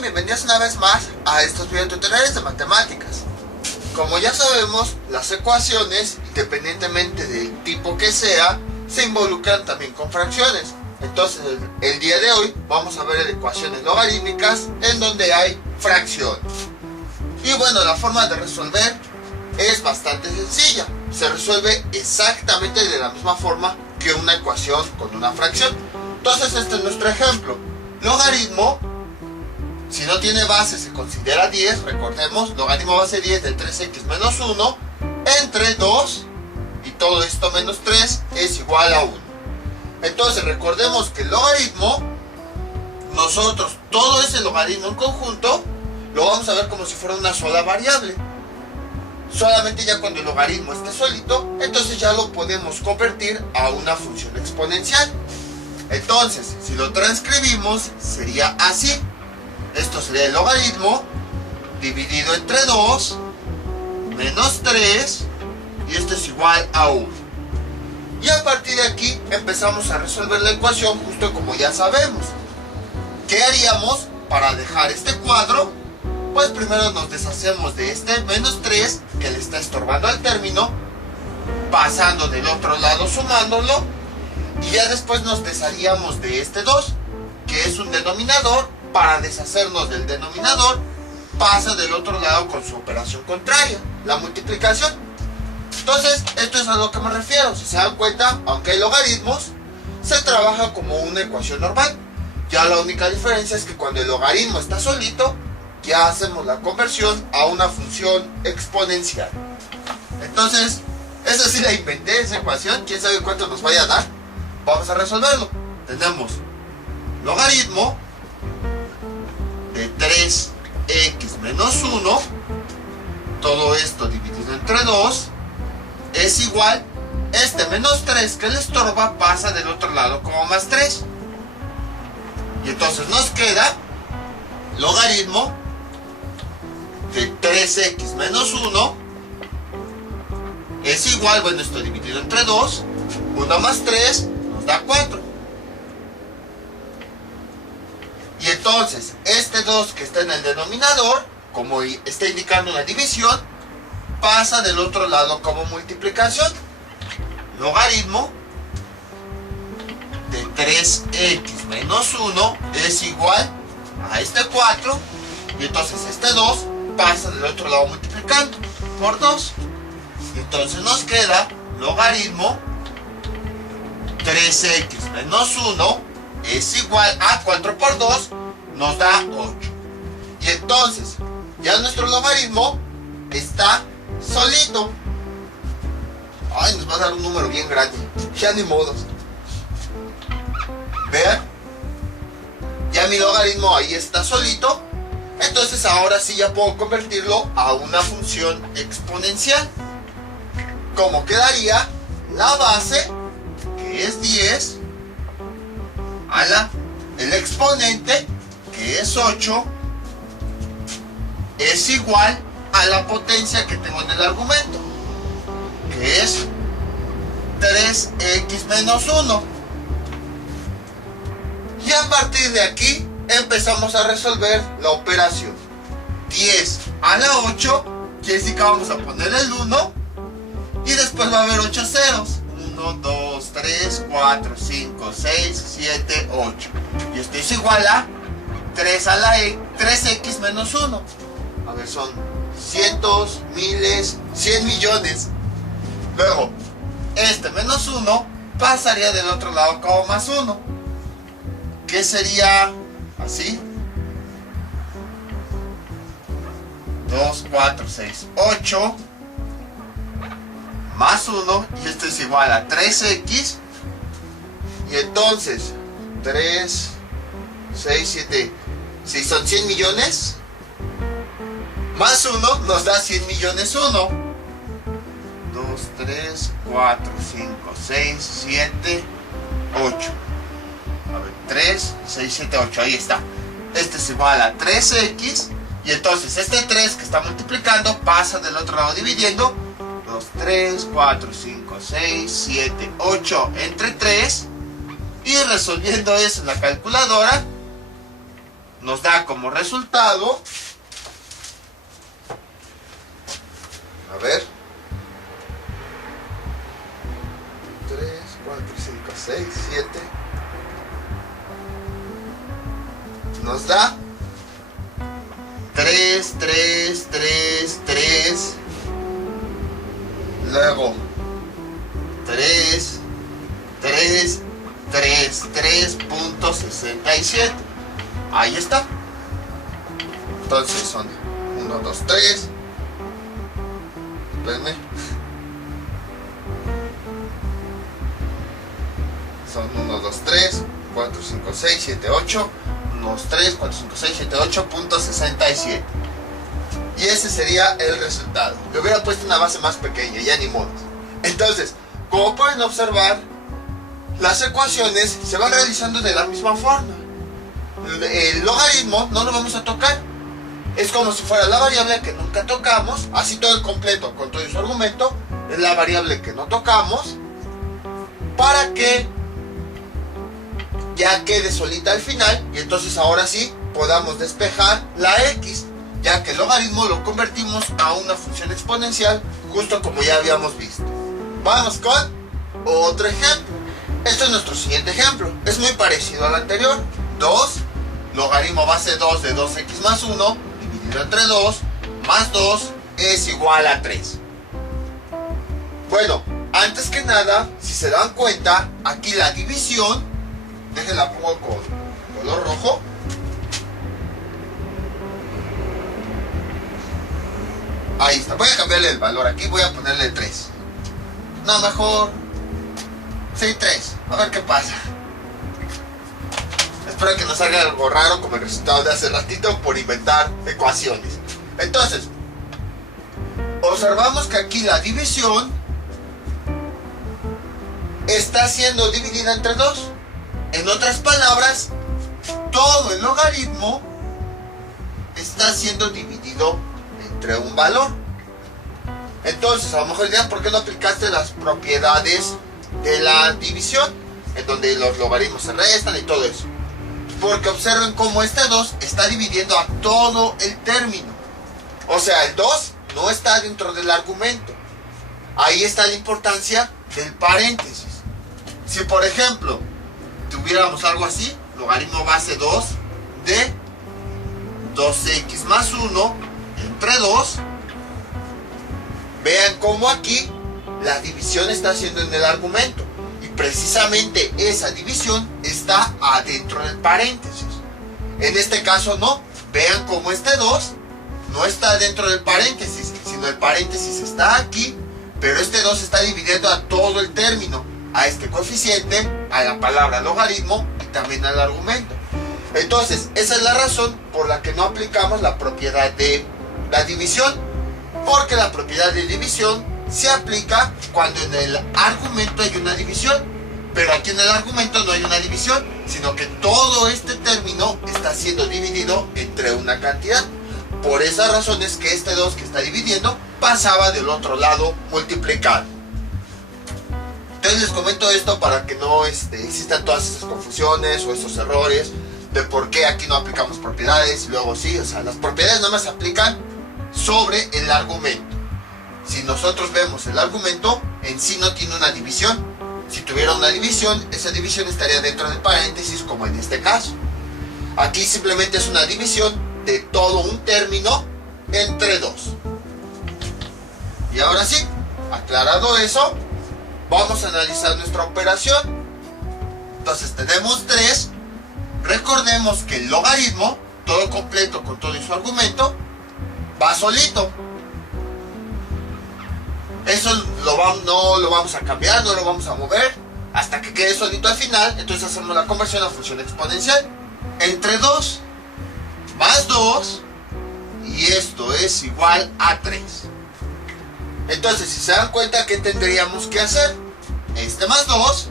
sean bienvenidos una vez más a estos videotutoriales de matemáticas. Como ya sabemos, las ecuaciones, independientemente del tipo que sea, se involucran también con fracciones. Entonces, el día de hoy vamos a ver ecuaciones logarítmicas en donde hay fracciones. Y bueno, la forma de resolver es bastante sencilla. Se resuelve exactamente de la misma forma que una ecuación con una fracción. Entonces, este es nuestro ejemplo. Logaritmo, si no tiene base, se considera 10. Recordemos, logaritmo base 10 de 3x menos 1 entre 2 y todo esto menos 3 es igual a 1. Entonces, recordemos que el logaritmo, nosotros todo ese logaritmo en conjunto lo vamos a ver como si fuera una sola variable. Solamente ya cuando el logaritmo esté solito, entonces ya lo podemos convertir a una función exponencial. Entonces, si lo transcribimos, sería así. Esto sería el logaritmo dividido entre 2 menos 3 y esto es igual a 1. Y a partir de aquí empezamos a resolver la ecuación justo como ya sabemos. ¿Qué haríamos para dejar este cuadro? Pues primero nos deshacemos de este menos 3 que le está estorbando al término, pasando del otro lado sumándolo. Y ya después nos desharíamos de este 2, que es un denominador. Para deshacernos del denominador, pasa del otro lado con su operación contraria, la multiplicación. Entonces, esto es a lo que me refiero. Si se dan cuenta, aunque hay logaritmos, se trabaja como una ecuación normal. Ya la única diferencia es que cuando el logaritmo está solito, ya hacemos la conversión a una función exponencial. Entonces, esa sí la inventé, esa ecuación. ¿Quién sabe cuánto nos vaya a dar? Vamos a resolverlo. Tenemos logaritmo de 3x menos 1, todo esto dividido entre 2, es igual, este menos 3 que le estorba pasa del otro lado como más 3. Y entonces nos queda logaritmo de 3x menos 1 es igual, bueno, esto dividido entre 2, 1 más 3 nos da 4. Y entonces, este 2 que está en el denominador, como está indicando una división, pasa del otro lado como multiplicación. Logaritmo de 3x menos 1 es igual a este 4. Y entonces este 2 pasa del otro lado multiplicando por 2. Y entonces nos queda logaritmo 3x menos 1 es igual a 4 por 2 nos da 8. Y entonces ya nuestro logaritmo está solito. Ay, nos va a dar un número bien grande. Ya ni modos. Vean, ya mi logaritmo ahí está solito. Entonces ahora sí ya puedo convertirlo a una función exponencial. Como quedaría la base, que es 10, a el exponente, que es 8, es igual a la potencia que tengo en el argumento, que es 3x menos 1. Y a partir de aquí empezamos a resolver la operación. 10 a la 8 quiere decir que vamos a poner el 1 y después va a haber 8 ceros. 1, 2, 3, 4, 5, 6, 7, 8. Y esto es igual a 3 a la 3x menos 1. A ver, son cientos, miles, 100 millones. Luego, este menos 1 pasaría del otro lado como más 1. ¿Qué sería así? 2, 4, 6, 8. Más 1, y esto es igual a 3x. Y entonces 3, 6, 7, si son 100 millones, más 1 nos da 100 millones 1. 2, 3, 4, 5, 6, 7, 8. A ver, 3, 6, 7, 8, ahí está. Este es igual a 3x. Y entonces este 3 que está multiplicando pasa del otro lado dividiendo. 2, 3, 4, 5, 6, 7, 8 entre 3. Y resolviendo eso en la calculadora, nos da como resultado, a ver, 3, 4, 5, 6, 7, nos da 3, 3, 3, 3, luego 3, 3, 3, 3.67. Ahí está. Entonces son 1, 2, 3. Espérenme. Son 1, 2, 3, 4, 5, 6, 7, 8. 1, 2, 3, 4, 5, 6, 7, 8.67. Y ese sería el resultado. Le hubiera puesto una base más pequeña, ya ni modo. Entonces, como pueden observar, las ecuaciones se van realizando de la misma forma. El logaritmo no lo vamos a tocar. Es como si fuera la variable que nunca tocamos. Así todo el completo con todo su argumento es la variable que no tocamos, para que ya quede solita al final. Y entonces ahora sí podamos despejar la x, ya que el logaritmo lo convertimos a una función exponencial, justo como ya habíamos visto. Vamos con otro ejemplo. Este es nuestro siguiente ejemplo. Es muy parecido al anterior. 2, logaritmo base 2 de 2x más 1, dividido entre 2, más 2 es igual a 3. Bueno, antes que nada, si se dan cuenta, aquí la división, déjenla pongo con color rojo. Ahí está. Voy a cambiarle el valor aquí, voy a ponerle 3. No, mejor... sí, 3. A ver qué pasa. Espero que no salga algo raro como el resultado de hace ratito por inventar ecuaciones. Entonces, observamos que aquí la división está siendo dividida entre 2. En otras palabras, todo el logaritmo está siendo dividido entre un valor. Entonces, a lo mejor dirán, ¿por qué no aplicaste las propiedades de la división, en donde los logaritmos se restan y todo eso? Porque observen cómo este 2 está dividiendo a todo el término. O sea, el 2 no está dentro del argumento. Ahí está la importancia del paréntesis. Si por ejemplo tuviéramos algo así, logaritmo base 2 de 2x más 1 entre 2, vean cómo aquí la división está haciendo en el argumento. Precisamente esa división está adentro del paréntesis. En este caso no. Vean cómo este 2 no está dentro del paréntesis, sino el paréntesis está aquí, pero este 2 está dividiendo a todo el término, a este coeficiente, a la palabra logaritmo y también al argumento. Entonces, esa es la razón por la que no aplicamos la propiedad de la división, porque la propiedad de división se aplica cuando en el argumento hay una división, pero aquí en el argumento no hay una división, sino que todo este término está siendo dividido entre una cantidad. Por esa razón es que este 2 que está dividiendo pasaba del otro lado multiplicado. Entonces les comento esto para que no existan todas esas confusiones o esos errores de por qué aquí no aplicamos propiedades y luego sí. O sea, las propiedades nada más se aplican sobre el argumento. Si nosotros vemos el argumento, en sí no tiene una división. Si tuviera una división, esa división estaría dentro del paréntesis, como en este caso. Aquí simplemente es una división de todo un término entre 2. Y ahora sí, aclarado eso, vamos a analizar nuestra operación. Entonces tenemos 3. Recordemos que el logaritmo, todo completo con todo su argumento, va solito. Eso no lo vamos a cambiar, no lo vamos a mover hasta que quede solito al final. Entonces hacemos la conversión a función exponencial. Entre 2 más 2, y esto es igual a 3. Entonces, si se dan cuenta, ¿qué tendríamos que hacer? Este más 2,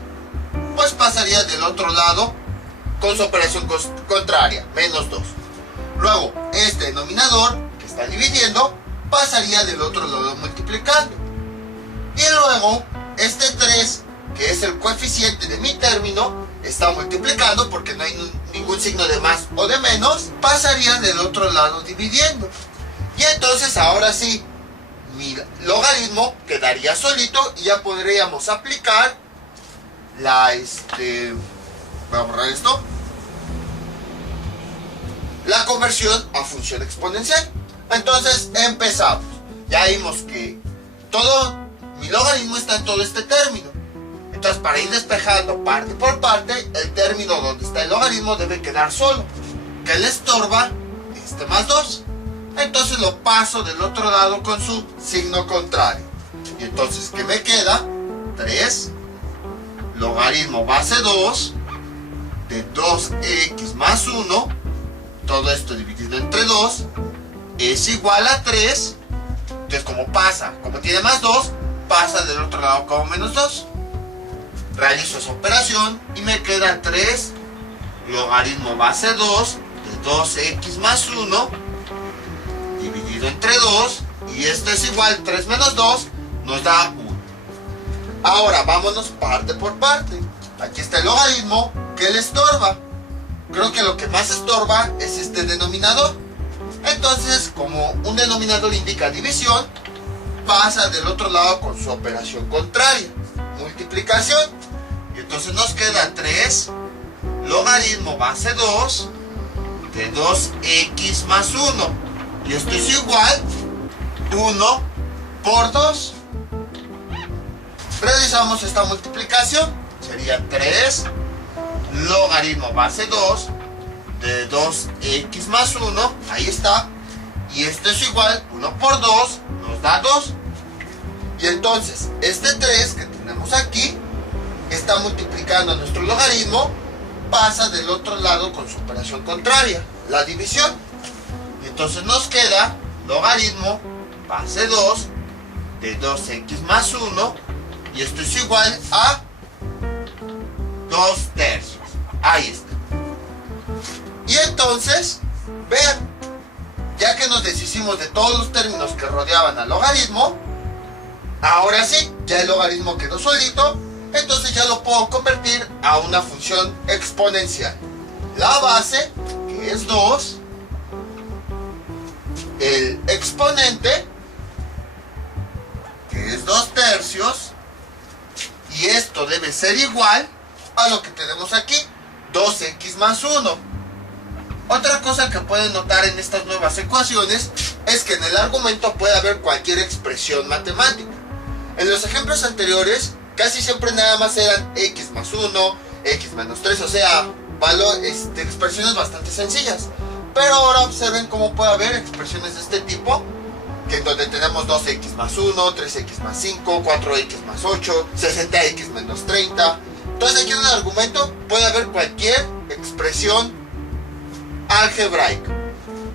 pues pasaría del otro lado con su operación contraria, menos 2. Luego, este denominador que está dividiendo pasaría del otro lado multiplicando. Y luego, este 3, que es el coeficiente de mi término, está multiplicando porque no hay ningún algún signo de más o de menos, pasaría del otro lado dividiendo. Y entonces ahora sí, mi logaritmo quedaría solito y ya podríamos aplicar la voy a borrar esto, la conversión a función exponencial. Entonces empezamos. Ya vimos que mi logaritmo está en todo este término. Entonces, para ir despejando parte por parte, el término donde está el logaritmo debe quedar solo. ¿Qué le estorba? Este más 2. Entonces lo paso del otro lado con su signo contrario. Y entonces, ¿qué me queda? 3 logaritmo base 2 de 2x más 1, todo esto dividido entre 2, es igual a 3. Entonces, como tiene más 2, pasa del otro lado como menos 2. Realizo esa operación y me queda 3 logaritmo base 2 de 2x más 1 dividido entre 2, y esto es igual, 3 menos 2 nos da 1. Ahora vámonos parte por parte. Aquí está el logaritmo. ¿Qué le estorba? Creo que lo que más estorba es este denominador. Entonces, como un denominador indica división, pasa del otro lado con su operación contraria, multiplicación. Y entonces nos queda 3 logaritmo base 2 de 2x más 1. Y esto es igual 1 por 2. Realizamos esta multiplicación. Sería 3 logaritmo base 2 de 2x más 1. Ahí está. Y esto es igual 1 por 2 nos da 2. Y entonces este 3 que tenemos aquí está multiplicando nuestro logaritmo, pasa del otro lado con su operación contraria, la división. Y entonces nos queda logaritmo base 2 de 2x más 1, y esto es igual a 2 tercios. Ahí está. Y entonces, vean, ya que nos deshicimos de todos los términos que rodeaban al logaritmo, ahora sí, ya el logaritmo quedó solito. Entonces ya lo puedo convertir a una función exponencial. La base, que es 2, el exponente, que es 2 tercios, y esto debe ser igual a lo que tenemos aquí, 2x más 1. Otra cosa que pueden notar en estas nuevas ecuaciones es que en el argumento puede haber cualquier expresión matemática. En los ejemplos anteriores casi siempre nada más eran x más 1, x menos 3, o sea, expresiones bastante sencillas. Pero ahora observen cómo puede haber expresiones de este tipo, que en donde tenemos 2x más 1, 3x más 5, 4x más 8, 60x menos 30. Entonces aquí en el argumento puede haber cualquier expresión algebraica.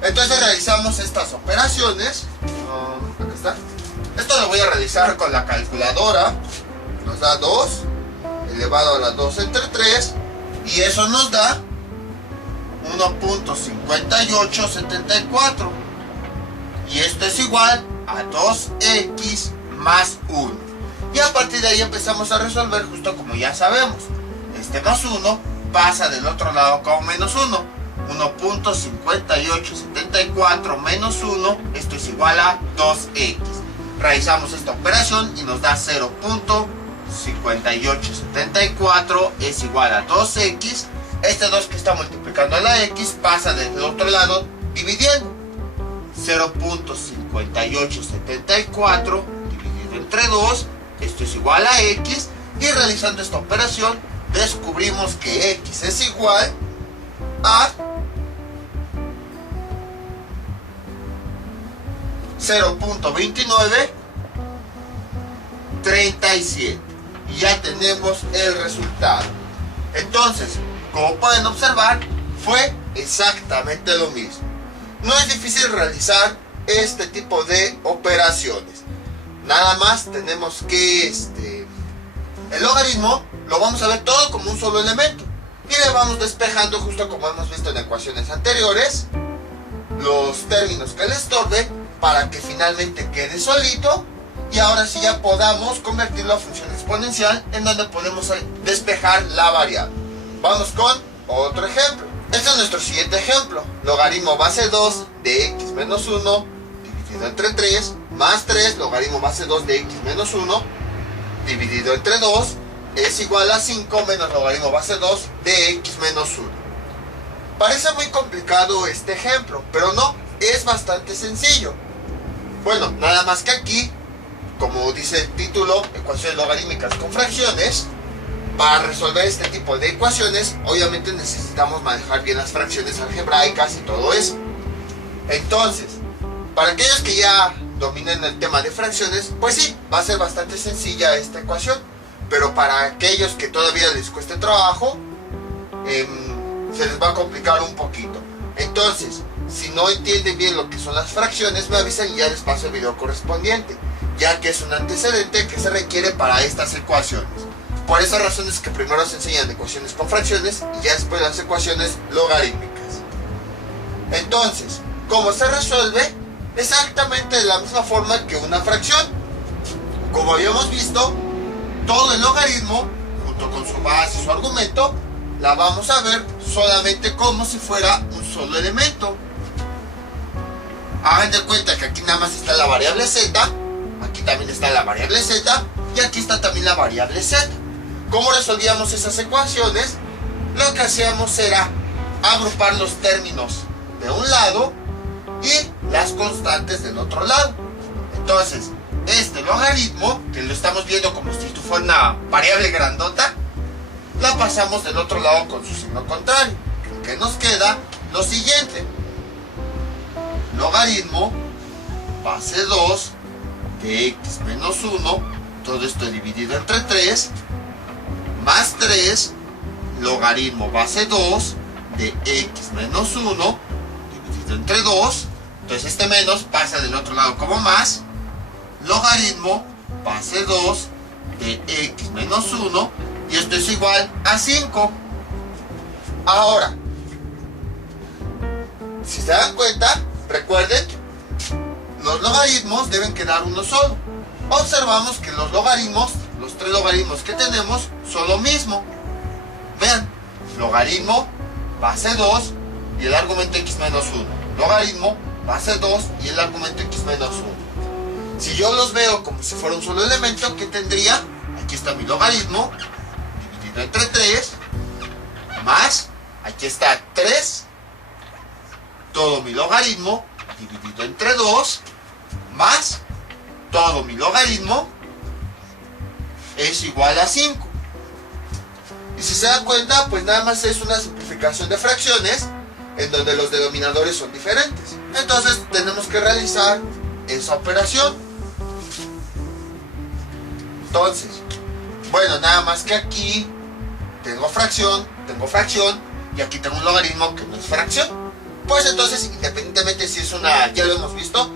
Entonces realizamos estas operaciones. Acá está. Esto lo voy a realizar con la calculadora. Nos da 2 elevado a la 2 entre 3, y eso nos da 1.5874, y esto es igual a 2x más 1. Y a partir de ahí empezamos a resolver justo como ya sabemos. Este más 1 pasa del otro lado como menos 1. 1.5874 menos 1, esto es igual a 2x. Realizamos esta operación y nos da 0.5874 es igual a 2x. Este 2 que está multiplicando a la x pasa del otro lado dividiendo. 0.5874 dividido entre 2, esto es igual a x. Y realizando esta operación descubrimos que x es igual a 0.2937, y ya tenemos el resultado. Entonces, como pueden observar, fue exactamente lo mismo. No es difícil realizar este tipo de operaciones. Nada más tenemos que el logaritmo lo vamos a ver todo como un solo elemento, y le vamos despejando, justo como hemos visto en ecuaciones anteriores, los términos que le estorben para que finalmente quede solito, y ahora sí ya podamos convertirlo a función exponencial, en donde podemos despejar la variable. Vamos con otro ejemplo. Este es nuestro siguiente ejemplo. Logaritmo base 2 de x menos 1 dividido entre 3 más 3 logaritmo base 2 de x menos 1 dividido entre 2 es igual a 5 menos logaritmo base 2 de x menos 1. Parece muy complicado este ejemplo, pero no, es bastante sencillo. Bueno, nada más que aquí, como dice el título, ecuaciones logarítmicas con fracciones. Para resolver este tipo de ecuaciones, obviamente necesitamos manejar bien las fracciones algebraicas y todo eso. Entonces, para aquellos que ya dominen el tema de fracciones, pues sí, va a ser bastante sencilla esta ecuación. Pero para aquellos que todavía les cueste trabajo, se les va a complicar un poquito. Entonces, si no entienden bien lo que son las fracciones, me avisan y ya les paso el video correspondiente, ya que es un antecedente que se requiere para estas ecuaciones. Por esas razones que primero se enseñan ecuaciones con fracciones y ya después las ecuaciones logarítmicas. Entonces, ¿cómo se resuelve? Exactamente de la misma forma que una fracción. Como habíamos visto, todo el logaritmo, junto con su base y su argumento, la vamos a ver solamente como si fuera un solo elemento. Hagan de cuenta que aquí nada más está la variable z, aquí también está la variable z y aquí está también la variable z. ¿Cómo resolvíamos esas ecuaciones? Lo que hacíamos era agrupar los términos de un lado y las constantes del otro lado. Entonces, este logaritmo, que lo estamos viendo como si fuera una variable grandota, la pasamos del otro lado con su signo contrario. Que nos queda lo siguiente: logaritmo base 2 de x menos 1, todo esto dividido entre 3, más 3 logaritmo base 2 de x menos 1 dividido entre 2. Entonces este menos pasa del otro lado como más, logaritmo base 2 de x menos 1, y esto es igual a 5. Ahora, si se dan cuenta, recuerden, los logaritmos deben quedar uno solo. Observamos que los logaritmos, los tres logaritmos que tenemos, son lo mismo. Vean, logaritmo base 2 y el argumento x menos 1. Logaritmo base 2 y el argumento x menos 1. Si yo los veo como si fuera un solo elemento, ¿qué tendría? Aquí está mi logaritmo dividido entre 3, más, aquí está 3, todo mi logaritmo dividido entre 2, más todo mi logaritmo es igual a 5. Y si se dan cuenta, pues nada más es una simplificación de fracciones en donde los denominadores son diferentes. Entonces tenemos que realizar esa operación. Entonces, bueno, nada más que aquí tengo fracción y aquí tengo un logaritmo que no es fracción. Pues entonces, independientemente si es una, ya lo hemos visto,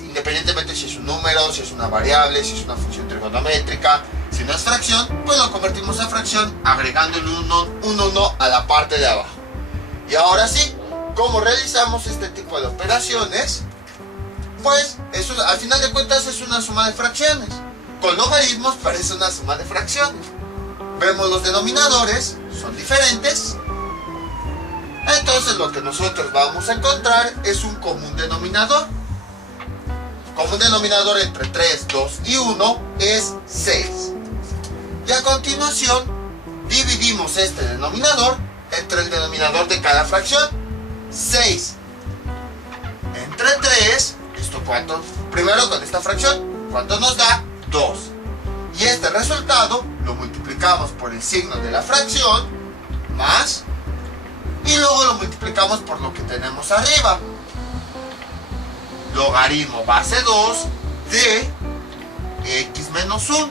independientemente si es un número, si es una variable, si es una función trigonométrica, si no es fracción, pues lo convertimos a fracción agregándole un 1 a la parte de abajo. Y ahora sí, ¿cómo realizamos este tipo de operaciones? Pues eso, al final de cuentas, es una suma de fracciones. Con logaritmos parece una suma de fracciones. Vemos los denominadores, son diferentes. Entonces lo que nosotros vamos a encontrar es un común denominador. Común denominador entre 3, 2 y 1 es 6. Y a continuación dividimos este denominador entre el denominador de cada fracción. 6 entre 3, ¿esto cuánto? Primero con esta fracción, ¿cuánto nos da? 2. Y este resultado lo multiplicamos por el signo de la fracción, más, y luego lo multiplicamos por lo que tenemos arriba. Logaritmo base 2 de x menos 1.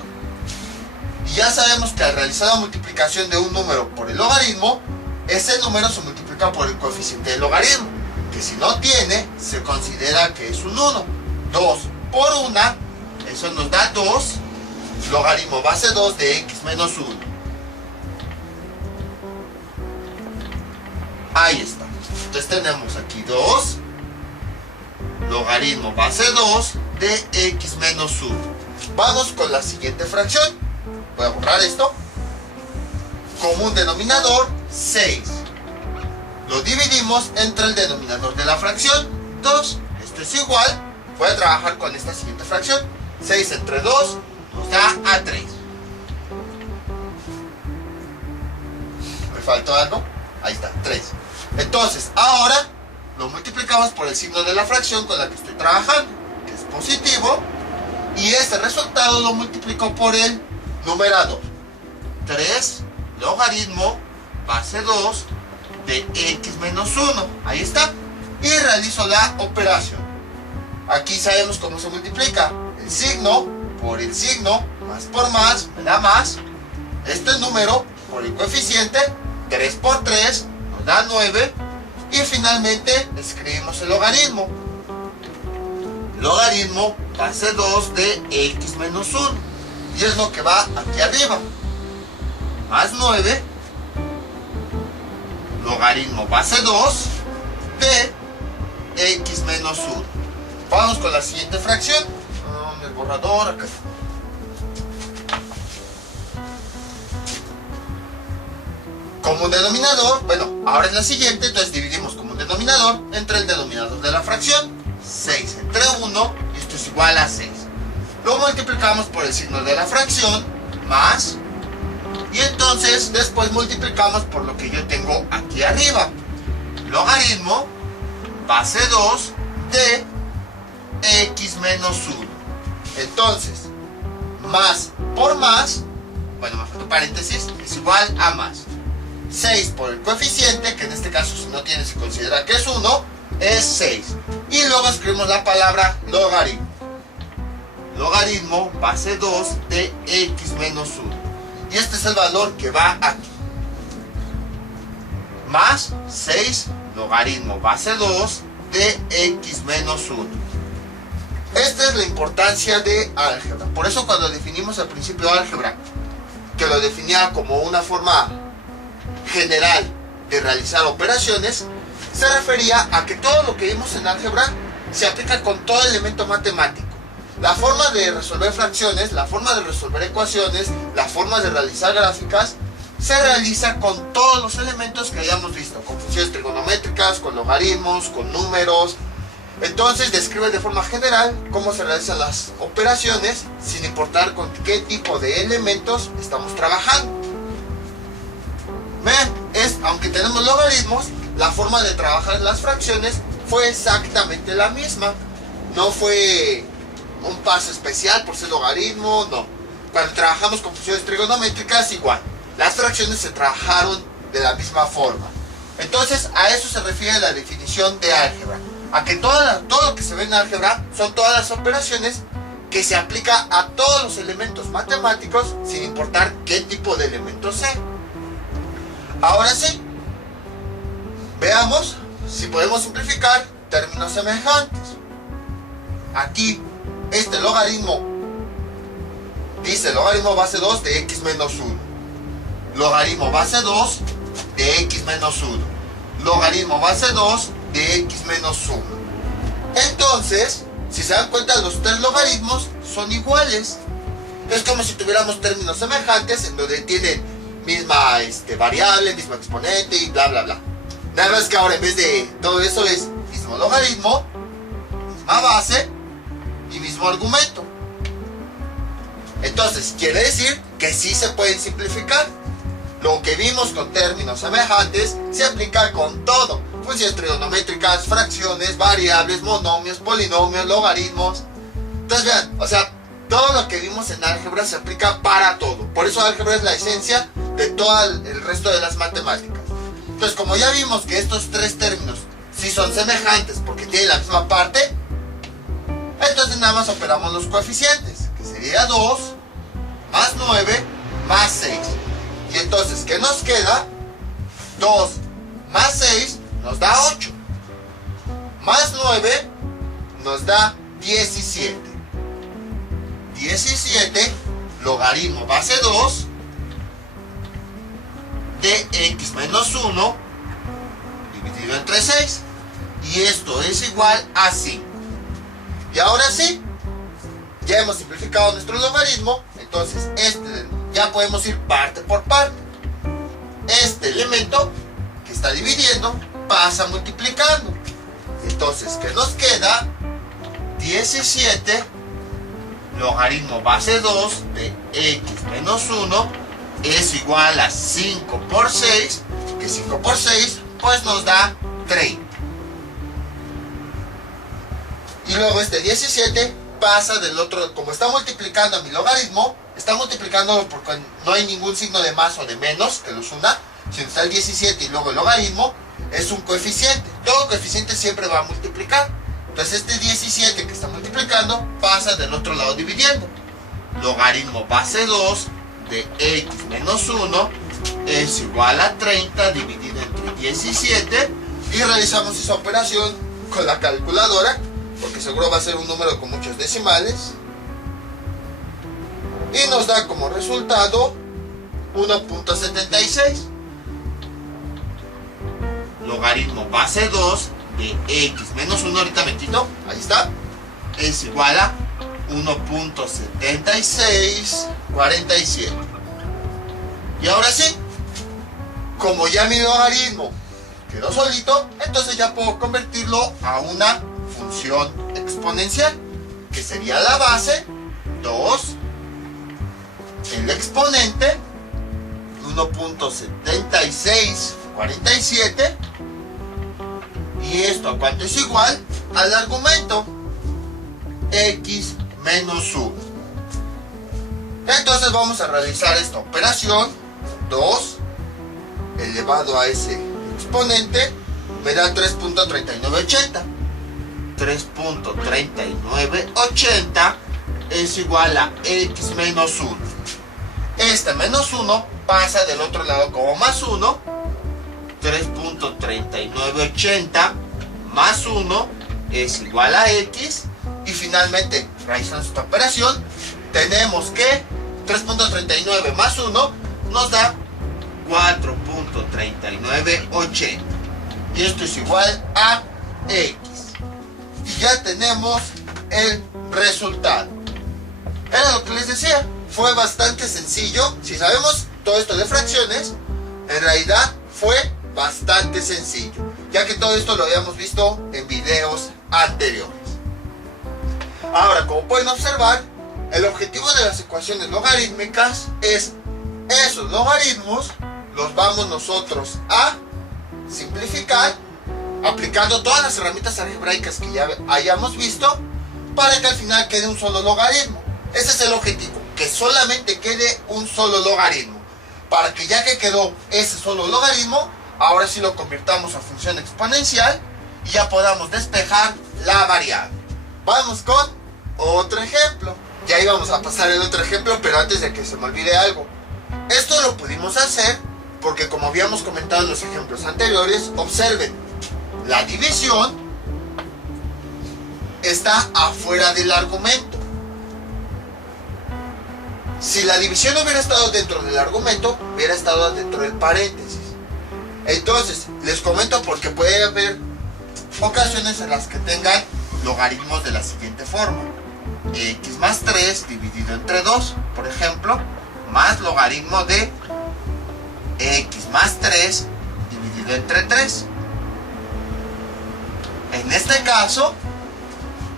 Y ya sabemos que al realizar la multiplicación de un número por el logaritmo, ese número se multiplica por el coeficiente del logaritmo, que si no tiene, se considera que es un 1. 2 por 1, eso nos da 2, logaritmo base 2 de x menos 1. Ahí está. Entonces tenemos aquí 2, logaritmo base 2 de x menos 1. Vamos con la siguiente fracción. Voy a borrar esto. Común denominador, 6. lo dividimos entre el denominador de la fracción, 2. Esto es igual, voy a trabajar con esta siguiente fracción. 6 entre 2 nos da a 3. ¿Me faltó algo? Ahí está, 3. Entonces, ahora lo multiplicamos por el signo de la fracción con la que estoy trabajando, que es positivo, y este resultado lo multiplico por el numerador. 3 logaritmo base 2 de x menos 1. Ahí está. Y realizo la operación. Aquí sabemos cómo se multiplica. El signo por el signo, más por más, me da más. Este número por el coeficiente, 3 por 3, nos da 9. Y finalmente escribimos el logaritmo. Logaritmo base 2 de x menos 1. Y es lo que va aquí arriba. Más 9. Logaritmo base 2 de x menos 1. Vamos con la siguiente fracción. El borrador acá está. Común denominador, bueno, ahora es la siguiente, entonces dividimos común denominador entre el denominador de la fracción. 6 entre 1, y esto es igual a 6. Lo multiplicamos por el signo de la fracción, más, y entonces después multiplicamos por lo que yo tengo aquí arriba. Logaritmo base 2 de x menos 1. Entonces, más por más, bueno, me faltó paréntesis, es igual a más. 6 por el coeficiente, que en este caso si no tiene se considera que es 1, es 6. Y luego escribimos la palabra logaritmo. Logaritmo base 2 de x menos 1. Y este es el valor que va aquí. Más 6 logaritmo base 2 de x menos 1. Esta es la importancia de álgebra. Por eso cuando definimos al principio álgebra, que lo definía como una forma general de realizar operaciones, se refería a que todo lo que vimos en álgebra se aplica con todo elemento matemático. La forma de resolver fracciones, la forma de resolver ecuaciones, la forma de realizar gráficas, se realiza con todos los elementos que hayamos visto, con funciones trigonométricas, con logaritmos, con números. Entonces describe de forma general cómo se realizan las operaciones sin importar con qué tipo de elementos estamos trabajando. Aunque tenemos logaritmos, la forma de trabajar las fracciones fue exactamente la misma. No fue un paso especial por ser logaritmo, no. Cuando trabajamos con funciones trigonométricas, igual. Las fracciones se trabajaron de la misma forma. Entonces, a eso se refiere la definición de álgebra. A que todo lo que se ve en álgebra son todas las operaciones que se aplica a todos los elementos matemáticos sin importar qué tipo de elementos sea. Ahora sí, veamos si podemos simplificar términos semejantes. Aquí, este logaritmo dice logaritmo base 2 de x menos 1. Logaritmo base 2 de x menos 1. Logaritmo base 2 de x menos 1. Entonces, si se dan cuenta, los tres logaritmos son iguales. Es como si tuviéramos términos semejantes en donde tienen misma variable, mismo exponente y bla bla bla. Nada más que ahora en vez de todo eso es mismo logaritmo, misma base y mismo argumento. Entonces quiere decir que sí se pueden simplificar. Lo que vimos con términos semejantes se aplica con todo. Funciones trigonométricas, fracciones, variables, monomios, polinomios, logaritmos. Entonces vean, o sea, todo lo que vimos en álgebra se aplica para todo. Por eso álgebra es la esencia de todo el resto de las matemáticas. Entonces, como ya vimos que estos tres términos sí son semejantes porque tienen la misma parte, entonces nada más operamos los coeficientes, que sería 2 más 9 más 6. Y entonces, ¿qué nos queda? 2 más 6 nos da 8. Más 9 nos da 17. 17 logaritmo base 2 de x menos 1 dividido entre 6. Y esto es igual a 5. Y ahora sí, ya hemos simplificado nuestro logaritmo. Entonces ya podemos ir parte por parte. Este elemento que está dividiendo pasa multiplicando. Entonces, ¿qué nos queda? 17 logaritmo base 2 de x menos 1 es igual a 5 por 6, que 5 por 6 pues nos da 30. Y luego este 17 pasa del otro, como está multiplicando a mi logaritmo, está multiplicando porque no hay ningún signo de más o de menos que los una, sino está el 17 y luego el logaritmo es un coeficiente. Todo coeficiente siempre va a multiplicar. Entonces este 17 que está multiplicando pasa del otro lado dividiendo. Logaritmo base 2 de x menos 1 es igual a 30 dividido entre 17. Y realizamos esa operación con la calculadora, porque seguro va a ser un número con muchos decimales. Y nos da como resultado 1.76. Logaritmo base 2 de x menos 1, ahorita me quito, ahí está, es igual a 1.7647. Y ahora sí, como ya mi logaritmo quedó solito, entonces ya puedo convertirlo a una función exponencial, que sería la base 2, el exponente 1.7647, y esto a cuánto es igual al argumento x menos 1. Entonces vamos a realizar esta operación. 2 elevado a ese exponente me da 3.3980. 3.3980 es igual a x menos 1. Este menos 1 pasa del otro lado como más 1. 3.3980 más 1 es igual a x. Y finalmente, realizando esta operación, tenemos que 3.39 más 1 nos da 4.3980. Y esto es igual a x. Y ya tenemos el resultado. Era lo que les decía. Fue bastante sencillo. Si sabemos todo esto de fracciones, en realidad fue bastante sencillo, ya que todo esto lo habíamos visto en videos anteriores. Ahora, como pueden observar, el objetivo de las ecuaciones logarítmicas es esos logaritmos los vamos nosotros a simplificar aplicando todas las herramientas algebraicas que ya hayamos visto, para que al final quede un solo logaritmo. Ese es el objetivo, que solamente quede un solo logaritmo, para que ya que quedó ese solo logaritmo, ahora sí lo convirtamos a función exponencial y ya podamos despejar la variable. Vamos con otro ejemplo. Ya íbamos a pasar el otro ejemplo, pero antes de que se me olvide algo. Esto lo pudimos hacer porque, como habíamos comentado en los ejemplos anteriores, observen, la división está afuera del argumento. Si la división hubiera estado dentro del argumento, hubiera estado dentro del paréntesis. Entonces, les comento porque puede haber ocasiones en las que tengan logaritmos de la siguiente forma. X más 3 dividido entre 2, por ejemplo, más logaritmo de X más 3 dividido entre 3. En este caso,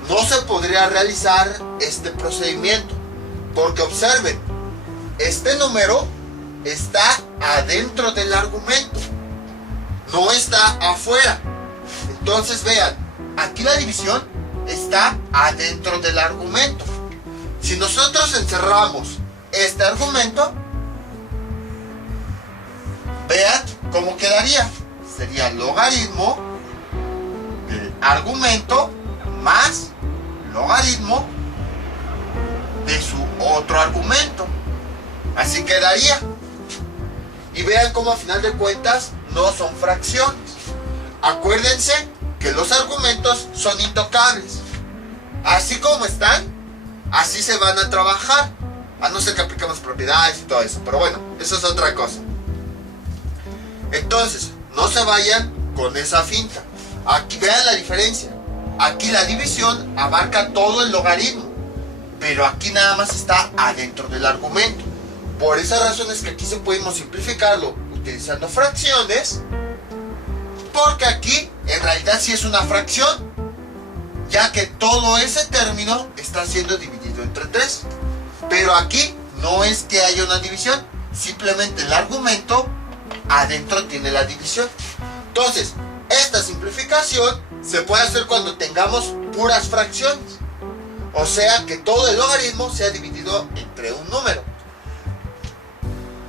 no se podría realizar este procedimiento, porque observen, este número está adentro del argumento, no está afuera. Entonces vean, aquí la división está adentro del argumento. Si nosotros encerramos este argumento, vean cómo quedaría. Sería logaritmo del argumento más logaritmo de su otro argumento. Así quedaría. Y vean cómo a final de cuentas no son fracciones. Acuérdense que los argumentos son intocables. Así como están, así se van a trabajar, a no ser que apliquemos propiedades y todo eso. Pero bueno, eso es otra cosa. Entonces, no se vayan con esa finta. Aquí vean la diferencia. Aquí la división abarca todo el logaritmo, pero aquí nada más está adentro del argumento. Por esa razón es que aquí sí podemos simplificarlo utilizando fracciones, Porque aquí en realidad sí es una fracción, ya que todo ese término está siendo dividido entre 3. Pero aquí no es que haya una división, simplemente el argumento adentro tiene la división. Entonces, esta simplificación se puede hacer cuando tengamos puras fracciones. O sea, que todo el logaritmo sea dividido entre un número.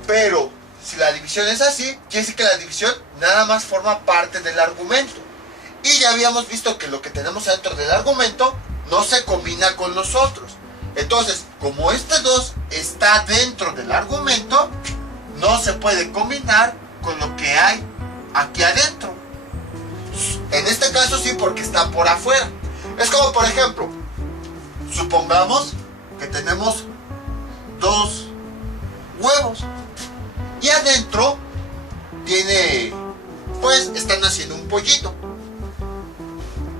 Pero, si la división es así, quiere decir que la división nada más forma parte del argumento. Y ya habíamos visto que lo que tenemos adentro del argumento no se combina con los otros. Entonces, como este 2 está dentro del argumento, no se puede combinar con lo que hay aquí adentro. En este caso sí, porque está por afuera. Es como, por ejemplo, supongamos que tenemos 2 huevos y adentro tiene, pues están haciendo un pollito.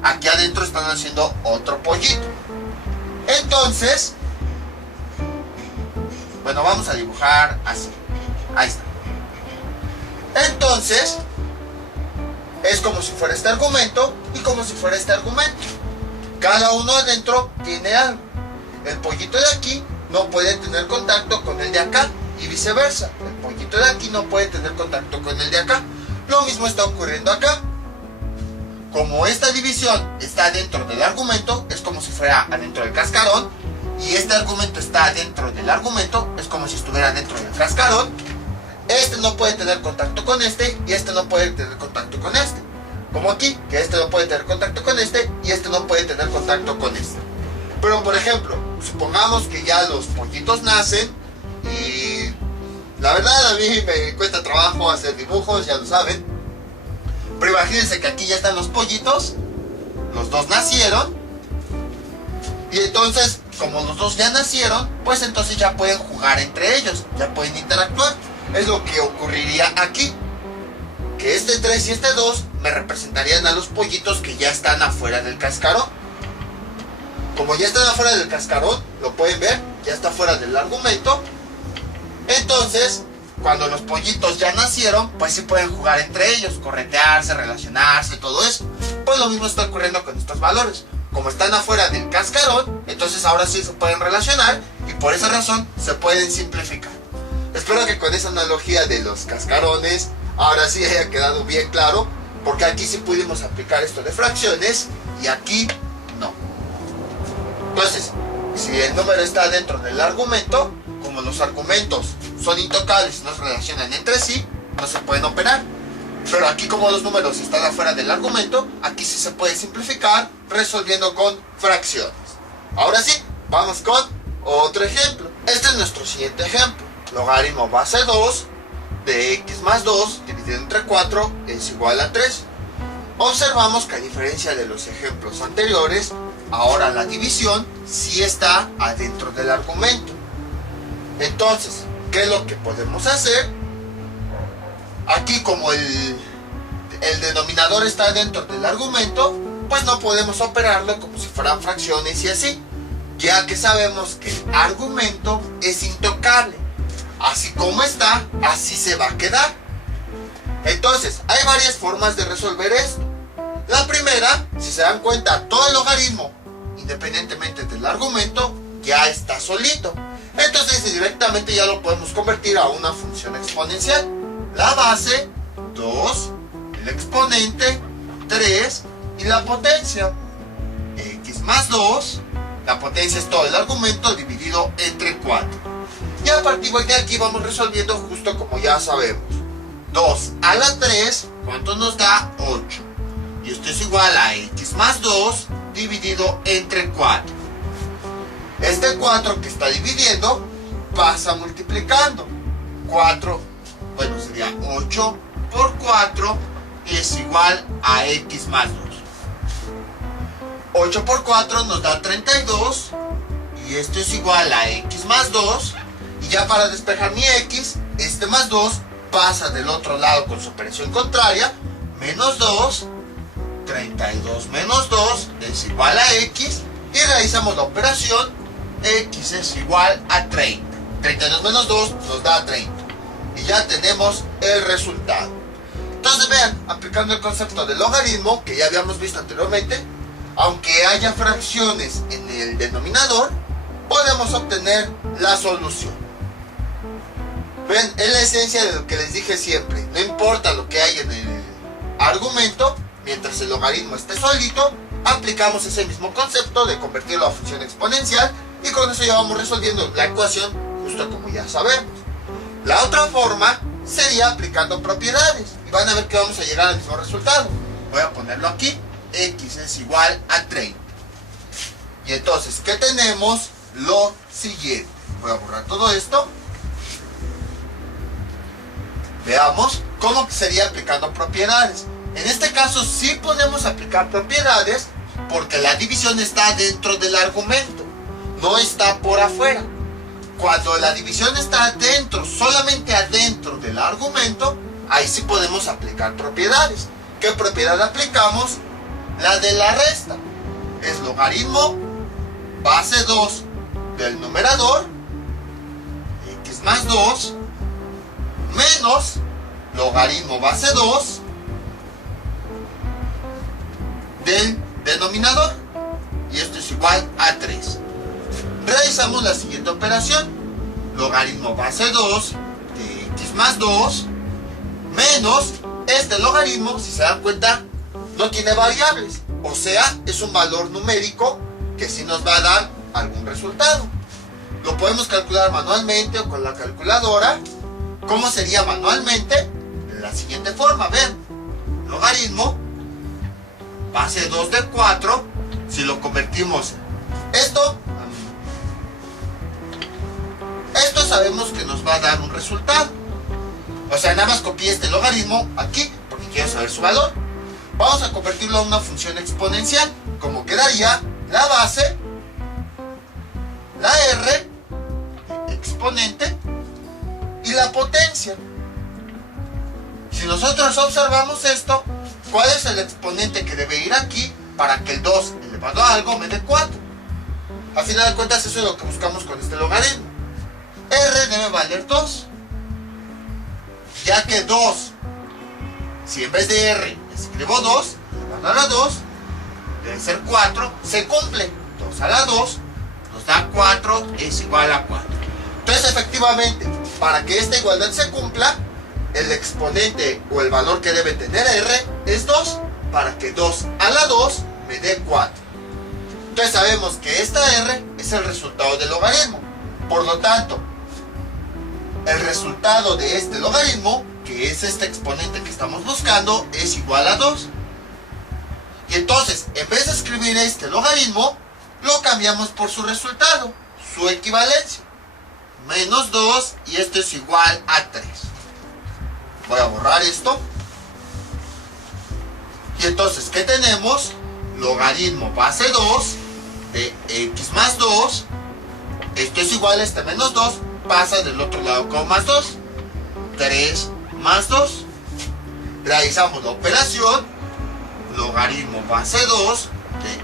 Aquí adentro están haciendo otro pollito. Entonces, bueno, vamos a dibujar así. Ahí está. Entonces, es como si fuera este argumento y como si fuera este argumento. Cada uno adentro tiene algo. El pollito de aquí no puede tener contacto con el de acá y viceversa. El pollito de aquí no puede tener contacto con el de acá. Lo mismo está ocurriendo acá. Como esta división está dentro del argumento, es como si fuera adentro del cascarón. Y este argumento está dentro del argumento, es como si estuviera dentro del cascarón. Este no puede tener contacto con este y este no puede tener contacto con este. Como aquí, que este no puede tener contacto con este y este no puede tener contacto con este. Pero por ejemplo, supongamos que ya los pollitos nacen y la verdad a mí me cuesta trabajo hacer dibujos, ya lo saben. Pero imagínense que aquí ya están los pollitos, los dos nacieron y entonces como los dos ya nacieron, pues entonces ya pueden jugar entre ellos, ya pueden interactuar. Es lo que ocurriría aquí, que este 3 y este 2 me representarían a los pollitos que ya están afuera del cascarón. Como ya están afuera del cascarón, lo pueden ver, ya está fuera del argumento. Entonces, cuando los pollitos ya nacieron, pues sí pueden jugar entre ellos, corretearse, relacionarse, todo eso. Pues lo mismo está ocurriendo con estos valores. Como están afuera del cascarón, entonces ahora sí se pueden relacionar y por esa razón se pueden simplificar. Espero que con esa analogía de los cascarones ahora sí haya quedado bien claro, porque aquí sí pudimos aplicar esto de fracciones y aquí no. Entonces, si el número está dentro del argumento, como los argumentos son intocables y no se relacionan entre sí, no se pueden operar. Pero aquí como los números están afuera del argumento, aquí sí se puede simplificar resolviendo con fracciones. Ahora sí, vamos con otro ejemplo. Este es nuestro siguiente ejemplo. Logaritmo base 2 de x más 2 dividido entre 4 es igual a 3. Observamos que a diferencia de los ejemplos anteriores, ahora la división sí está adentro del argumento. Entonces, ¿qué es lo que podemos hacer? Aquí como el denominador está dentro del argumento, pues no podemos operarlo como si fueran fracciones y así, ya que sabemos que el argumento es intocable. Así como está, así se va a quedar. Entonces, hay varias formas de resolver esto. La primera, si se dan cuenta, todo el logaritmo, independientemente del argumento, ya está solito. Entonces, directamente ya lo podemos convertir a una función exponencial. La base, 2, el exponente, 3 y la potencia. X más 2, la potencia es todo el argumento dividido entre 4. Y a partir de aquí vamos resolviendo justo como ya sabemos. 2 a la 3, ¿cuánto nos da? 8. Y esto es igual a x más 2 dividido entre 4. Este 4 que está dividiendo pasa multiplicando. 4, bueno, sería 8 por 4 es igual a x más 2. 8 por 4 nos da 32 y esto es igual a x más 2. Y ya para despejar mi x, este más 2 pasa del otro lado con su operación contraria, menos 2, 32 menos 2 es igual a x, y realizamos la operación, x es igual a 30. 32 menos 2 nos da 30. Y ya tenemos el resultado. Entonces vean, aplicando el concepto del logaritmo que ya habíamos visto anteriormente, aunque haya fracciones en el denominador, podemos obtener la solución. Ven, es la esencia de lo que les dije siempre. No importa lo que hay en el argumento, mientras el logaritmo esté solito, aplicamos ese mismo concepto de convertirlo a función exponencial y con eso ya vamos resolviendo la ecuación justo como ya sabemos. La otra forma sería aplicando propiedades y van a ver que vamos a llegar al mismo resultado. Voy a ponerlo aquí, x es igual a 30. Y entonces, ¿qué tenemos? Lo siguiente. Voy a borrar todo esto. Veamos cómo sería aplicando propiedades. En este caso sí podemos aplicar propiedades porque la división está dentro del argumento, no está por afuera. Cuando la división está adentro, solamente adentro del argumento, ahí sí podemos aplicar propiedades. ¿Qué propiedad aplicamos? La de la resta. Es logaritmo base 2 del numerador, x más 2, menos logaritmo base 2 del denominador, y esto es igual a 3. Realizamos la siguiente operación: logaritmo base 2 de x más 2 menos este logaritmo, si se dan cuenta, no tiene variables, o sea, es un valor numérico que sí nos va a dar algún resultado. Lo podemos calcular manualmente o con la calculadora. ¿Cómo sería manualmente? De la siguiente forma, ven, logaritmo base 2 de 4, si lo convertimos esto sabemos que nos va a dar un resultado. O sea, nada más copié este logaritmo aquí porque quiero saber su valor. Vamos a convertirlo a una función exponencial, como quedaría la base, la r, exponente, y la potencia. Si nosotros observamos esto, ¿cuál es el exponente que debe ir aquí para que el 2 elevado a algo me dé 4? A final de cuentas, eso es lo que buscamos con este logaritmo. R debe valer 2, ya que 2, si en vez de R escribo 2, elevado a la 2, debe ser 4, se cumple. 2 a la 2 nos da 4, es igual a 4. Entonces, efectivamente, para que esta igualdad se cumpla, el exponente o el valor que debe tener R es 2, para que 2 a la 2 me dé 4. Entonces sabemos que esta R es el resultado del logaritmo. Por lo tanto, el resultado de este logaritmo, que es este exponente que estamos buscando, es igual a 2. Y entonces, en vez de escribir este logaritmo, lo cambiamos por su resultado, su equivalencia. Menos 2, y esto es igual a 3. Voy a borrar esto. Y entonces, ¿qué tenemos? Logaritmo base 2 de x más 2. Esto es igual a este menos 2. Pasa del otro lado con más 2. 3 más 2. Realizamos la operación. Logaritmo base 2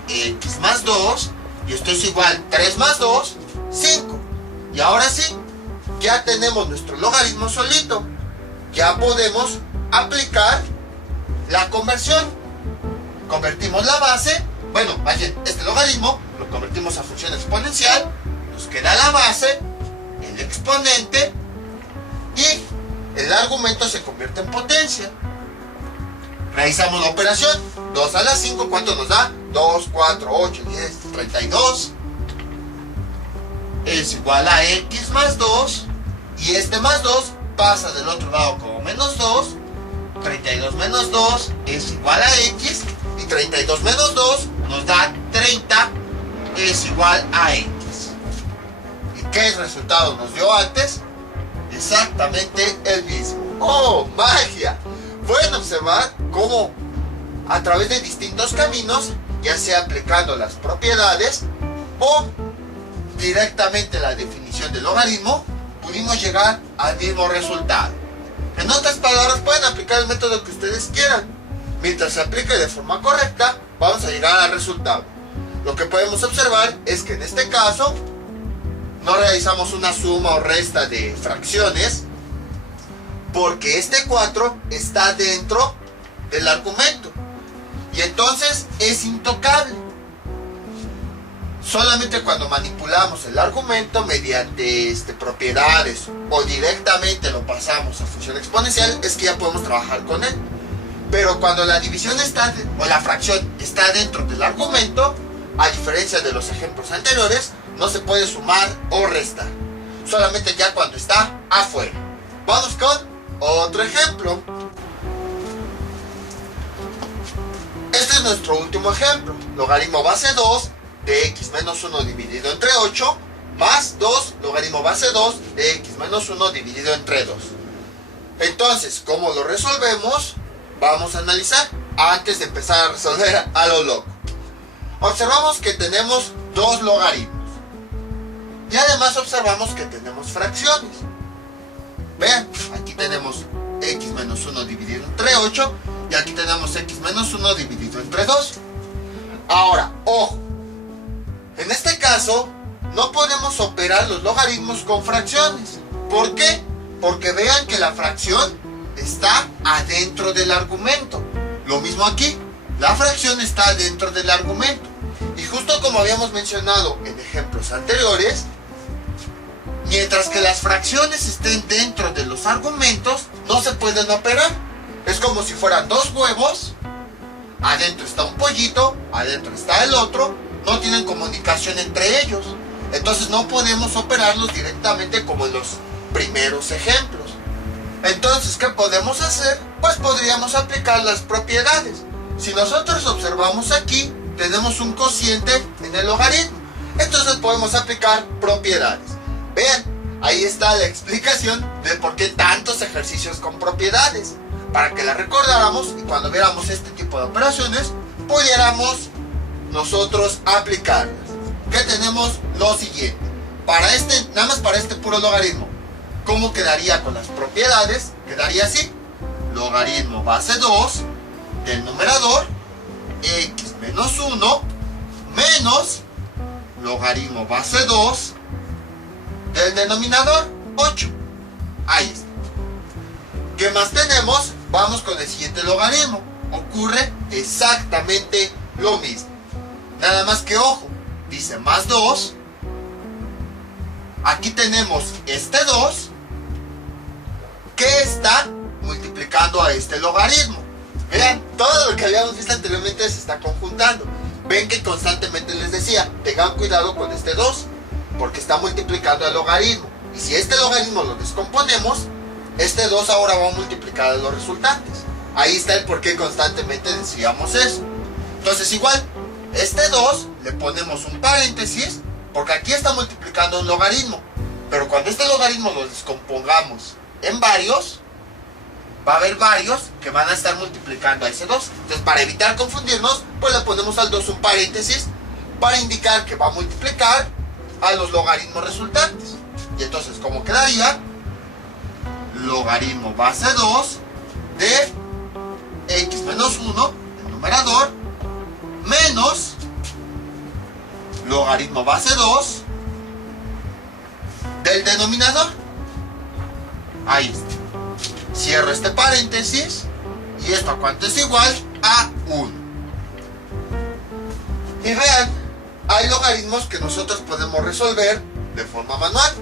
de x más 2. Y esto es igual a 3 más 2, 5. Y ahora sí, ya tenemos nuestro logaritmo solito. Ya podemos aplicar la conversión. Convertimos la base, bueno, más bien, este logaritmo lo convertimos a función exponencial. Nos queda la base, el exponente, y el argumento se convierte en potencia. Realizamos la operación. 2 a la 5, ¿cuánto nos da? 2, 4, 8, 10, 32. Es igual a x más 2. Y este más 2 pasa del otro lado como menos 2. 32 menos 2 es igual a x. Y 32 menos 2 nos da 30. Es igual a x. ¿Y qué resultado nos dio antes? Exactamente el mismo. ¡Oh, magia! Pueden observar cómo a través de distintos caminos, ya sea aplicando las propiedades o directamente la definición del logaritmo, pudimos llegar al mismo resultado. En otras palabras, pueden aplicar el método que ustedes quieran. Mientras se aplique de forma correcta, vamos a llegar al resultado. Lo que podemos observar es que en este caso no realizamos una suma o resta de fracciones, Porque este 4 está dentro del argumento. Y entonces es intocable. Solamente cuando manipulamos el argumento mediante propiedades o directamente lo pasamos a función exponencial es que ya podemos trabajar con él. Pero cuando la división o la fracción está dentro del argumento, a diferencia de los ejemplos anteriores, no se puede sumar o restar. Solamente ya cuando está afuera. Vamos con otro ejemplo. Este es nuestro último ejemplo. Logaritmo base 2 de x menos 1 dividido entre 8 más 2 logaritmo base 2 de x menos 1 dividido entre 2. Entonces, ¿cómo lo resolvemos? Vamos a analizar antes de empezar a resolver a lo loco. Observamos que tenemos dos logaritmos. Y además observamos que tenemos fracciones. Vean, aquí tenemos x menos 1 dividido entre 8 y aquí tenemos x menos 1 dividido entre 2. Ahora, ojo. En este caso, no podemos operar los logaritmos con fracciones. ¿Por qué? Porque vean que la fracción está adentro del argumento. Lo mismo aquí, la fracción está dentro del argumento. Y justo como habíamos mencionado en ejemplos anteriores, mientras que las fracciones estén dentro de los argumentos, no se pueden operar. Es como si fueran dos huevos, adentro está un pollito, adentro está el otro, no tienen comunicación entre ellos. Entonces no podemos operarlos directamente como en los primeros ejemplos. Entonces, ¿qué podemos hacer? Pues podríamos aplicar las propiedades. Si nosotros observamos aquí, tenemos un cociente en el logaritmo. Entonces podemos aplicar propiedades. Vean, ahí está la explicación de por qué tantos ejercicios con propiedades. Para que la recordáramos y cuando viéramos este tipo de operaciones, pudiéramos nosotros aplicarlas. ¿Qué tenemos? Lo siguiente. Nada más para este puro logaritmo. ¿Cómo quedaría con las propiedades? Quedaría así. Logaritmo base 2 del numerador, x menos 1, menos logaritmo base 2 del denominador, 8. Ahí está. ¿Qué más tenemos? Vamos con el siguiente logaritmo. Ocurre exactamente lo mismo. Nada más que ojo, dice más 2. Aquí tenemos este 2 que está multiplicando a este logaritmo. Vean, todo lo que habíamos visto anteriormente se está conjuntando. Ven que constantemente les decía, tengan cuidado con este 2, porque está multiplicando al logaritmo. Y si este logaritmo lo descomponemos, este 2 ahora va a multiplicar a los resultantes. Ahí está el por qué constantemente decíamos eso. Entonces igual, este 2 le ponemos un paréntesis, porque aquí está multiplicando un logaritmo. Pero cuando este logaritmo lo descompongamos en varios, va a haber varios que van a estar multiplicando a ese 2. Entonces, para evitar confundirnos, pues le ponemos al 2 un paréntesis para indicar que va a multiplicar a los logaritmos resultantes. Y entonces, ¿cómo quedaría? Logaritmo base 2 de x menos 1, el numerador, menos logaritmo base 2 del denominador. Ahí está. Cierro este paréntesis y esto a cuánto es igual a 1. Y vean, hay logaritmos que nosotros podemos resolver de forma manual.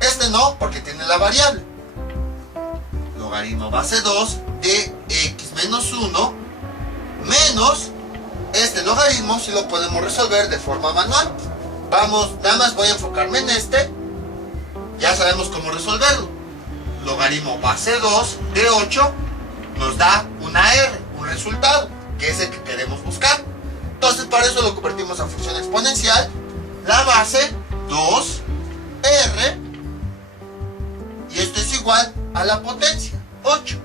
Este no, porque tiene la variable. Logaritmo base 2 de x menos 1 menos este logaritmo si lo podemos resolver de forma manual. Vamos, nada más voy a enfocarme en este. Ya sabemos cómo resolverlo. Logaritmo base 2 de 8 nos da una R, un resultado, que es el que queremos buscar. Entonces para eso lo convertimos a función exponencial. La base 2R, y esto es igual a la potencia, 8.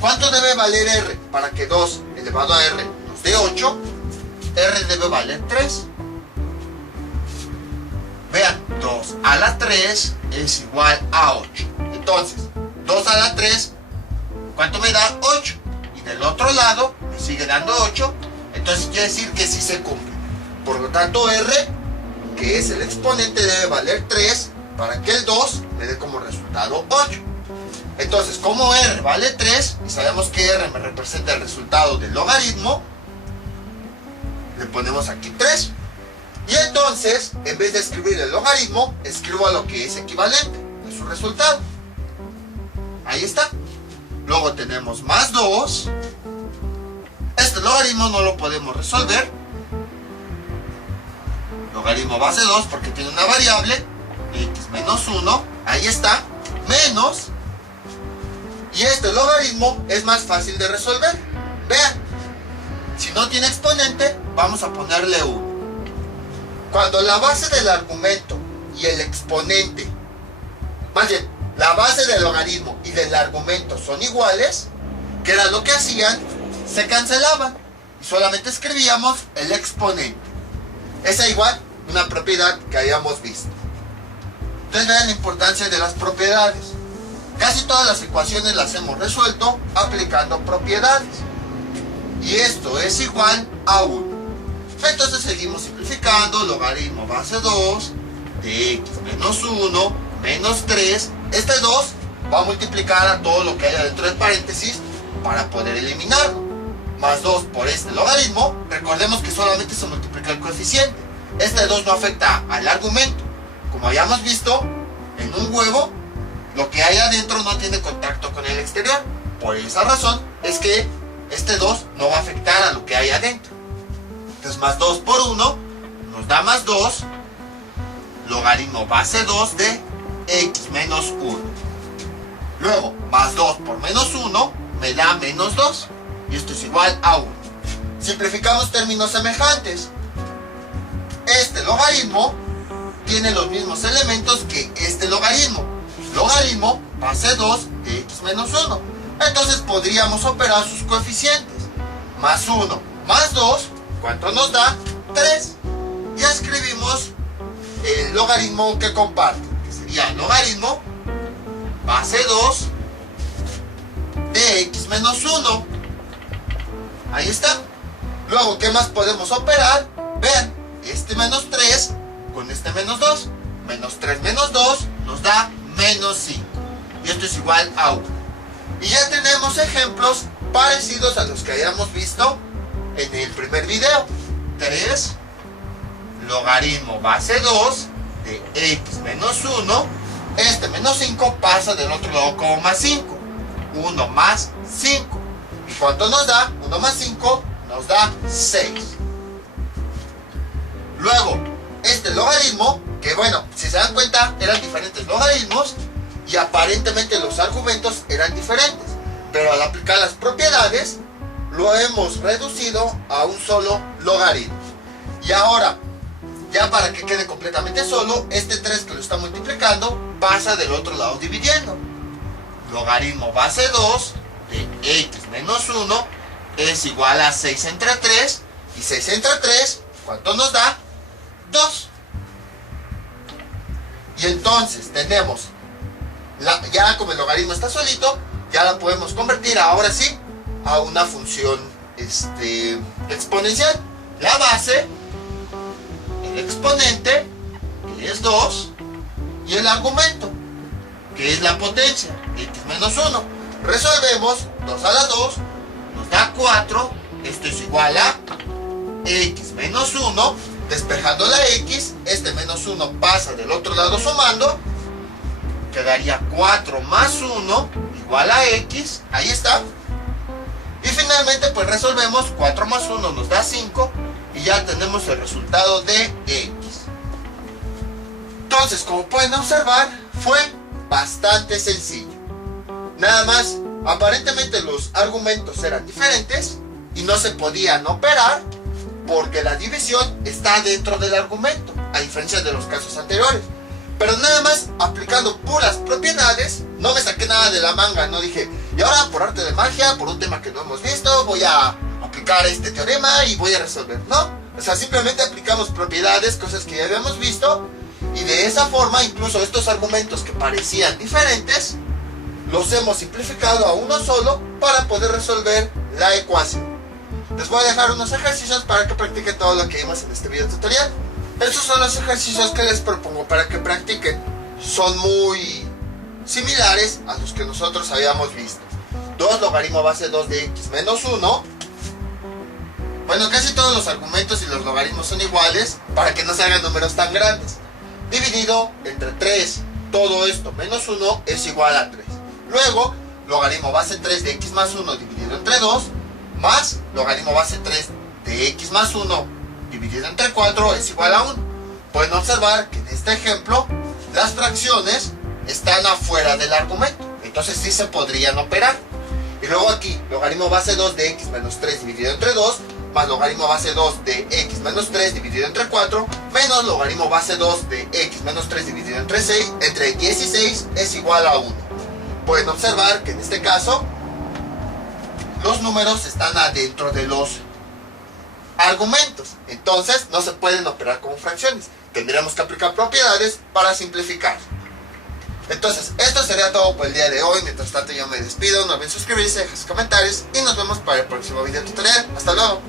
¿Cuánto debe valer R? Para que 2 elevado a R nos dé 8, R debe valer 3. Vean, 2 a la 3 es igual a 8. Entonces, 2 a la 3, ¿cuánto me da? 8. Y del otro lado me sigue dando 8. Entonces quiere decir que sí se cumple. Por lo tanto, R, que es el exponente, debe valer 3 para que el 2 me dé como resultado 8. Entonces, como R vale 3, y sabemos que R me representa el resultado del logaritmo, le ponemos aquí 3. Y entonces, en vez de escribir el logaritmo, escribo a lo que es equivalente a su resultado. Ahí está. Luego tenemos más 2. Este logaritmo no lo podemos resolver. Logaritmo base 2 porque tiene una variable, x menos 1. Ahí está. Menos. Y este logaritmo es más fácil de resolver. Vean. Si no tiene exponente, vamos a ponerle 1. Cuando la base del argumento y el exponente, más bien, la base del logaritmo y del argumento son iguales, ¿qué era lo que hacían? Se cancelaban y solamente escribíamos el exponente. Esa igual una propiedad que habíamos visto. Entonces vean la importancia de las propiedades. Casi todas las ecuaciones las hemos resuelto aplicando propiedades. Y esto es igual a 1. Entonces seguimos simplificando. Logaritmo base 2 de x menos 1 menos 3. Este 2 va a multiplicar a todo lo que haya dentro del paréntesis para poder eliminarlo. Más 2 por este logaritmo. Recordemos que solamente se multiplica el coeficiente. Este 2 no afecta al argumento. Como habíamos visto, en un huevo, lo que hay adentro no tiene contacto con el exterior. Por esa razón es que este 2 no va a afectar a lo que hay adentro. Entonces más 2 por 1 nos da más 2. Logaritmo base 2 de x menos 1. Luego, más 2 por menos 1 me da menos 2. Y esto es igual a 1. Simplificamos términos semejantes. Este logaritmo tiene los mismos elementos que este logaritmo. Logaritmo base 2 de x menos 1. Entonces podríamos operar sus coeficientes. Más 1 más 2, ¿cuánto nos da? 3. Ya escribimos el logaritmo que comparten, que sería logaritmo base 2 de x menos 1. Ahí está. Luego, ¿qué más podemos operar? Vean, este menos 3 con este menos 2. Menos 3 menos 2 nos da menos 5. Y esto es igual a 1. Y ya tenemos ejemplos parecidos a los que habíamos visto en el primer video. 3 logaritmo base 2 de x menos 1. Este menos 5 pasa del otro lado como más 5. 1 más 5. ¿Y cuánto nos da? 1 más 5 nos da 6. Luego, este logaritmo, que bueno, si se dan cuenta, eran diferentes logaritmos y aparentemente los argumentos eran diferentes. Pero al aplicar las propiedades, lo hemos reducido a un solo logaritmo. Y ahora, ya para que quede completamente solo, este 3 que lo está multiplicando pasa del otro lado dividiendo. Logaritmo base 2 de x menos 1 es igual a 6 entre 3. Y 6 entre 3, ¿cuánto nos da? 2. Y entonces tenemos, ya como el logaritmo está solito, ya la podemos convertir ahora sí a una función exponencial. La base, el exponente, que es 2, y el argumento, que es la potencia, x menos 1. Resolvemos 2 a la 2, nos da 4. Esto es igual a x menos 1. Despejando la x, este menos 1 pasa del otro lado sumando. Quedaría 4 más 1 igual a x. Ahí está. Y finalmente pues resolvemos. 4 más 1 nos da 5. Y ya tenemos el resultado de x. Entonces, como pueden observar, fue bastante sencillo. Nada más, aparentemente los argumentos eran diferentes y no se podían operar porque la división está dentro del argumento, a diferencia de los casos anteriores. Pero nada más aplicando puras propiedades, no me saqué nada de la manga, no dije, y ahora por arte de magia, por un tema que no hemos visto, voy a aplicar este teorema y voy a resolver. No, o sea, simplemente aplicamos propiedades, cosas que ya habíamos visto, y de esa forma incluso estos argumentos que parecían diferentes, los hemos simplificado a uno solo para poder resolver la ecuación. Les voy a dejar unos ejercicios para que practiquen todo lo que vimos en este video tutorial. Estos son los ejercicios que les propongo para que practiquen. Son muy similares a los que nosotros habíamos visto. 2 logaritmo base 2 de x menos 1. Bueno, casi todos los argumentos y los logaritmos son iguales para que no se hagan números tan grandes. Dividido entre 3. Todo esto menos 1 es igual a 3. Luego, logaritmo base 3 de x más 1 dividido entre 2 más logaritmo base 3 de x más 1 dividido entre 4 es igual a 1. Pueden observar que en este ejemplo las fracciones están afuera del argumento, entonces sí se podrían operar. Y luego aquí, logaritmo base 2 de x menos 3 dividido entre 2 más logaritmo base 2 de x menos 3 dividido entre 4 menos logaritmo base 2 de x menos 3 dividido entre 16 es igual a 1. Pueden observar que en este caso los números están adentro de los argumentos, entonces no se pueden operar como fracciones. Tendremos que aplicar propiedades para simplificar. Entonces, esto sería todo por el día de hoy. Mientras tanto, yo me despido. No olviden suscribirse, dejar sus comentarios y nos vemos para el próximo video tutorial. Hasta luego.